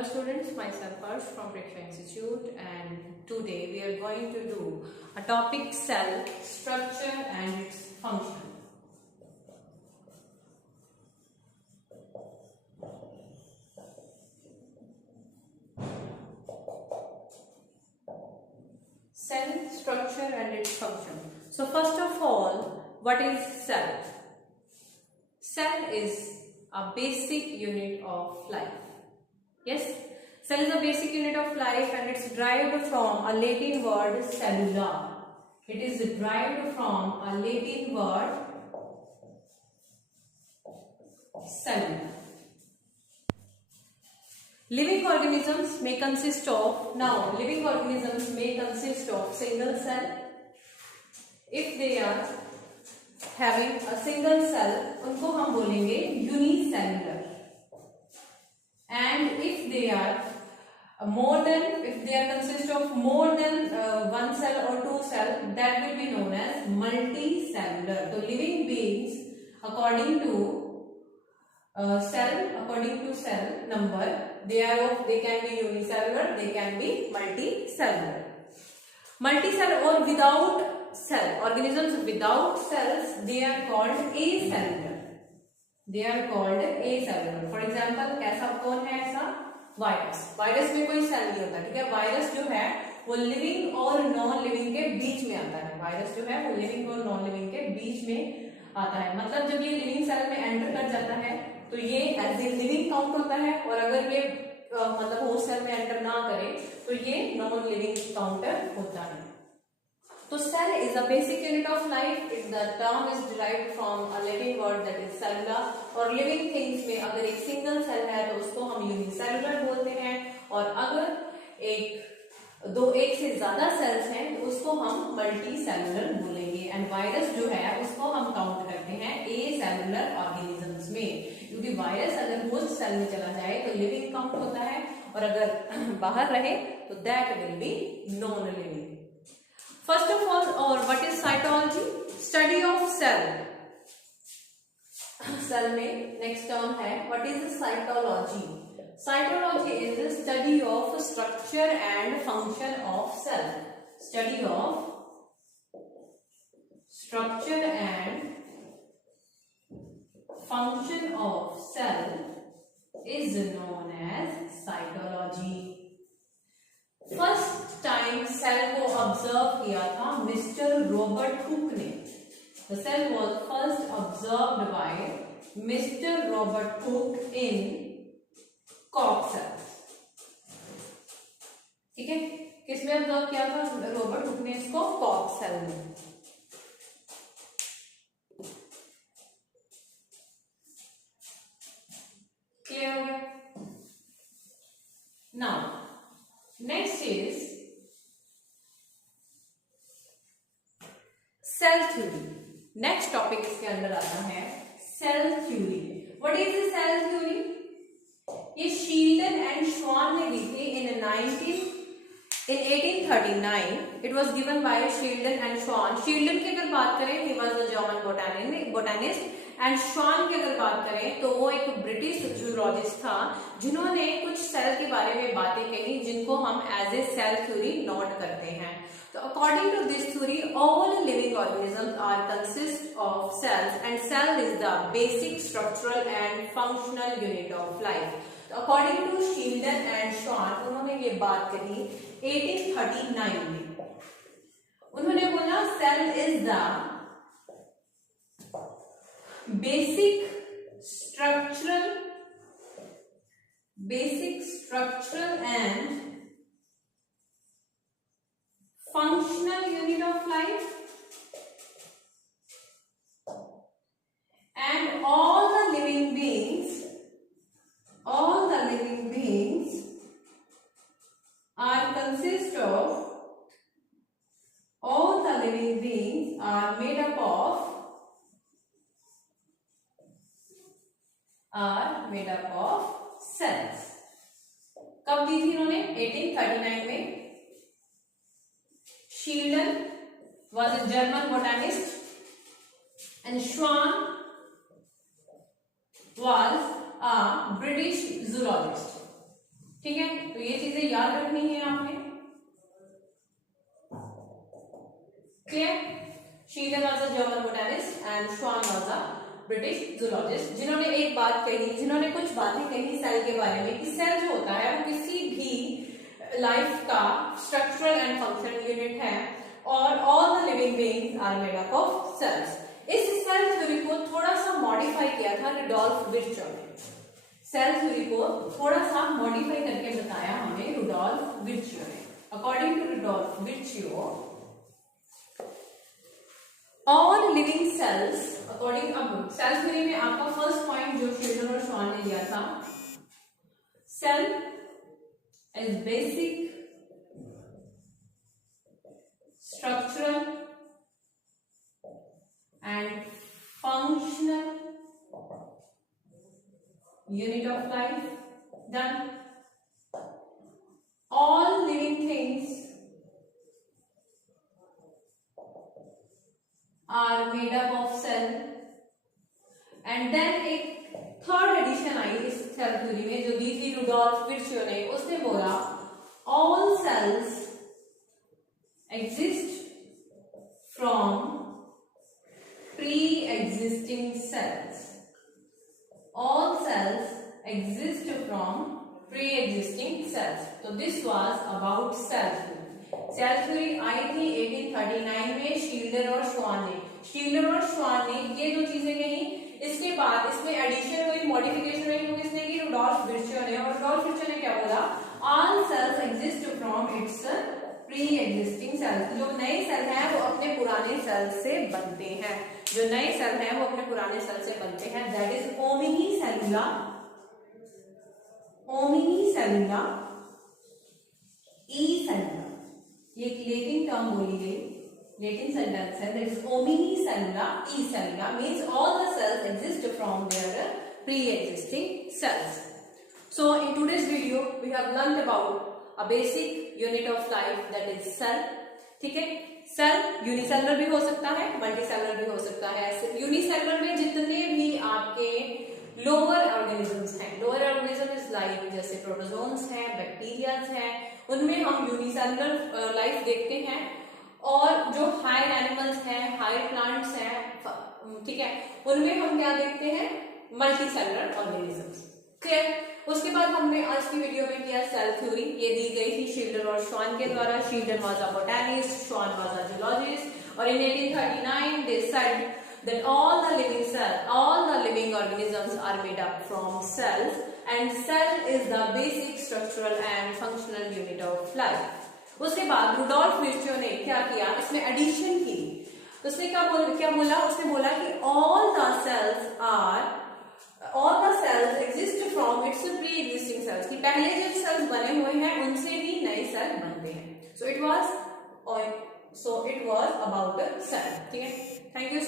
Hello students, myself Harsh from Preksha Institute, and today we are going to do a topic cell structure and its function. Cell structure and its function. So first of all, what is cell? Cell is a basic unit of life. Yes, cell is a basic unit of life and it's derived from a Latin word cellula. It is derived from a Latin word cellula. Living organisms may consist of, single cell. If they are having a single cell, उनको हम बोलेंगे unicellular. And if they are consist of more than one cell or two cell, that will be known as multicellular. So living beings according to cell number, they can be unicellular, they can be multicellular. Multicellular or without cell, organisms without cells, they are called acellular. They are called acellular. For example, कैसा कौन है ऐसा? वायरस में कोई सेल नहीं होता, ठीक है. वायरस जो है वो लिविंग और नॉन लिविंग के बीच में आता है. वायरस जो है वो लिविंग और नॉन लिविंग के बीच में आता है. मतलब जब ये लिविंग सेल में एंटर कर जाता है तो ये एज ए लिविंग काउंट होता है, और अगर ये मतलब होस्ट सेल में एंटर ना करे तो ये नॉन लिविंग काउंटर होता है. So cell is a basic unit of life. The term is derived from a Latin word that is cellula. और living things में अगर एक single cell है तो उसको हम unicellular बोलते हैं, और अगर एक से ज्यादा cells हैं तो उसको हम multicellular बोलेंगे. एंड वायरस जो है उसको हम काउंट करते हैं acellular organisms में, क्योंकि वायरस अगर होस्ट सेल में चला जाए तो लिविंग काउंट होता है, और अगर बाहर रहे तो that will be non living. First of all, or what is cytology? Study of cell. Cell में next term है what is cytology? Cytology is the study of structure and function of cell. Study of structure and function of cell is known as cytology. First time cell को observe किया था mister Robert Hooke ने. The cell was first observed by mister Robert Hooke in कॉक cell. ठीक है, किसमें ऑब्जर्व किया था रॉबर्ट हुक ने इसको? कॉक सेल में. क्लियर हो गया? Now next is cell theory. next topic इसके अंदर आता है cell theory. what is the cell theory? ये शील्डन एंड श्वान ने दी थी in 1839. it was given by Schleiden and श्वान. शील्डन की अगर बात करें, he was a German botanist. And श्वान की अगर बात करें तो वो एक ब्रिटिश जूलॉजिस्ट था जिन्होंने कुछ सेल के बारे में बातें कही जिनको हम as a cell theory note करते हैं. तो according to this theory all living organisms are consist of cells and cell is the basic structural and functional unit of life. तो according to Schleiden and Schwann उन्होंने ये बात कही 1839 में. उन्होंने बोला cell is the basic structural and functional unit of life, and all the living beings are made up of cells. कब दी थी इन्होंने? 1839 में. Schleiden was a German botanist and Schwann was a British zoologist. ठीक है. चीजें याद रखनी है आपने। Clear? Sheeler was a German botanist and श्वान वाज अ ब्रिटिश जूलॉजिस्ट, जिन्होंने एक बात कही, जिन्होंने कुछ बातें कही सेल के बारे में कि सेल जो होता है वो किसी भी लाइफ का स्ट्रक्चरल एंड फंक्शनल यूनिट है और all the living beings are made up of cells. इस सेल थ्योरी को थोड़ा सा मॉडिफाई किया था रुडोल्फ विर्चो ने। सेल थ्योरी को थोड़ा सा मॉडिफाई करके बताया हमें रुडोल्फ विर्चो ने। According to Rudolf Virchow, all living cells, according, अब सेल थ्योरी में आपका फर्स्ट पॉइंट जो शीलर और श्वान ने दिया था, cell is basic structural and functional unit of life. Done. All living things are made up of cell. And then एक थर्ड एडिशन आई इस सेल थ्योरी में जो दी थी रुडोल्फ विर्चो ने। उसने बोला all cells exist from pre-existing cells. All cells exist from pre-existing cells. So this was about cell theory. Cell theory आई थी 1839 में शीलर और श्वान ने। शीलर और श्वान ने ये दो चीजें कही, इसके बाद इसमें एडिशन हुई, मॉडिफिकेशन हुई, वो किसने की? रुडोल्फ विर्चो ने। और रुडोल्फ विर्चो ने क्या बोला? All cells exist from its pre existing sales. जो नए सेल हैं वो अपने पुराने सेल से बनते हैं, जो नए सेल हैं वो अपने पुराने सेल से बनते हैं। That is omnis cellula, omnis cellula, e cellula. ये एक लेटिन टर्म बोली गई, लेटिन सेंटेंस है। That is omnis cellula, e cellula means all the cells exist from their pre existing cells. So in today's video we have learned about a basic unit of life, that is cell. ठीक है, cell unicellular भी हो सकता है, मल्टीसेलुलर भी हो सकता है। यूनिसेलुलर में जितने भी आपके लोअर ऑर्गेनिजम्स हैं, लोअर ऑर्गेनिजम्स लाइक जैसे प्रोटोजोन्स हैं, बैक्टीरियाज हैं, उनमें हम यूनिसेलुलर लाइफ देखते हैं। और जो हायर एनिमल्स हैं, हायर प्लांट्स हैं, ठीक है, उनमें हम क्या देखते हैं? Multicellular organisms. क्लियर? उसके बाद हमने आज की वीडियो में किया सेल थ्योरी। ये दी गई थी शीलर और श्वान के द्वारा। शीलर वाज अ बोटैनिस्ट, श्वान वाज अ जूलॉजिस्ट। और in 1839 they said that all the living organisms are made up from cells and cell is the basic structural and functional unit of life. उसके बाद रुडोल्फ विर्चो ने क्या किया? इसमें एडिशन की। उसने क्या बोला? उसने बोला कि all the cells exist from its pre-existing cells, कि पहले जो सेल्स बने हुए हैं उनसे भी नए सेल बनते हैं। So it was about a cell. ठीक है, थैंक यू।